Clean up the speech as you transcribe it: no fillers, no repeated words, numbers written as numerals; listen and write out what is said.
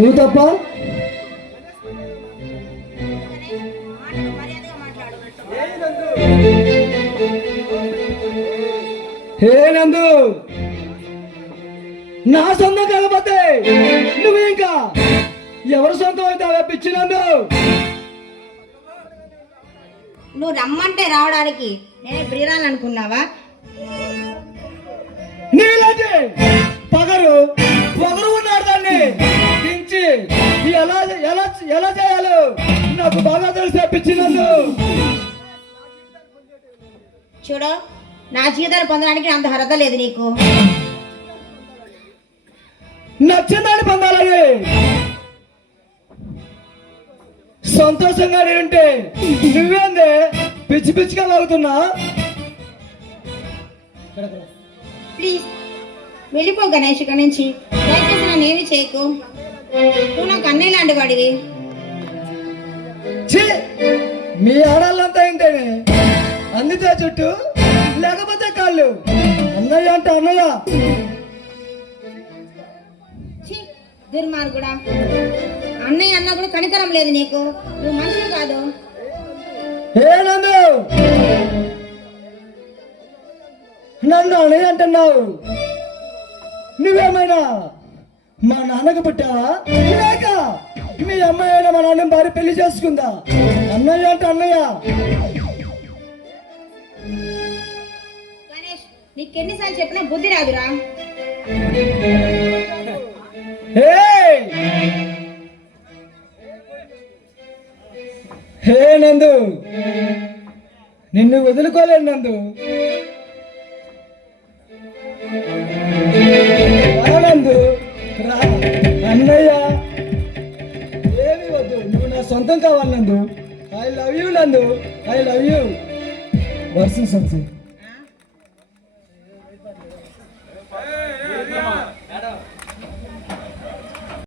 నువ్వు తప్ప హే నందు, నా సొంతం కాకపోతే నువ్వు ఇంకా ఎవరు సొంతం అవుతావా పిచ్చి నందు? నువ్వు రమ్మంటే రావడానికి నేను ప్రియురాలనుకున్నావా? నీలాంటి పొగరు ఉన్నాడు, దాన్ని దించి ఎలా ఎలా ఎలా చేయాలో నాకు బాగా తెలిసి పిచ్చినందు. చూడు, నా జీవితాన్ని పొందడానికి అంత అర్హత లేదు నీకు. నచ్చిందాన్ని పొందాలని సంతోషంగా నేనుంటే నువ్వేందే పిచ్చి పిచ్చిగా వాగుతున్నా? ప్లీజ్ వెళ్ళిపో గణేష్, ఇక్కడి నుంచి. దయచేసి నన్ను ఏమి చేయకు. నువ్వు నాకు అన్నయ్య లాంటి వాడివి. మీ ఆడాళ్ళంతా ఏంటనే అందితే చుట్టూ లేకపోతే కాళ్ళు. అన్నయ్య అంటే అన్నయ్య. దుర్మార్గుడా, అన్నయ్య అన్న కూడా కనికరం లేదు నీకు. నువ్వు మనిషి కాదు. నందు, నన్ను అన్నయ్య అంటున్నావు? నువ్వేమైనా మా నాన్నకు పుట్టావా లేక మీ అమ్మాయి అయినా మా నాన్న భార్య పెళ్లి చేసుకుందా? అన్నయ్య అంటే అన్నయ్య. గణేష్, నీకెన్నిసార్లు చెప్పినా బుద్ధి రాదురా. హే నందు, నిన్ను వదులుకోలేను నందు. నందు రా అన్నయ్య, ఏమి వద్దు, నువ్వు నా సొంతం కావాలి నందు. ఐ లవ్ యూ నందు, ఐ లవ్ యూ. వర్షం సంసి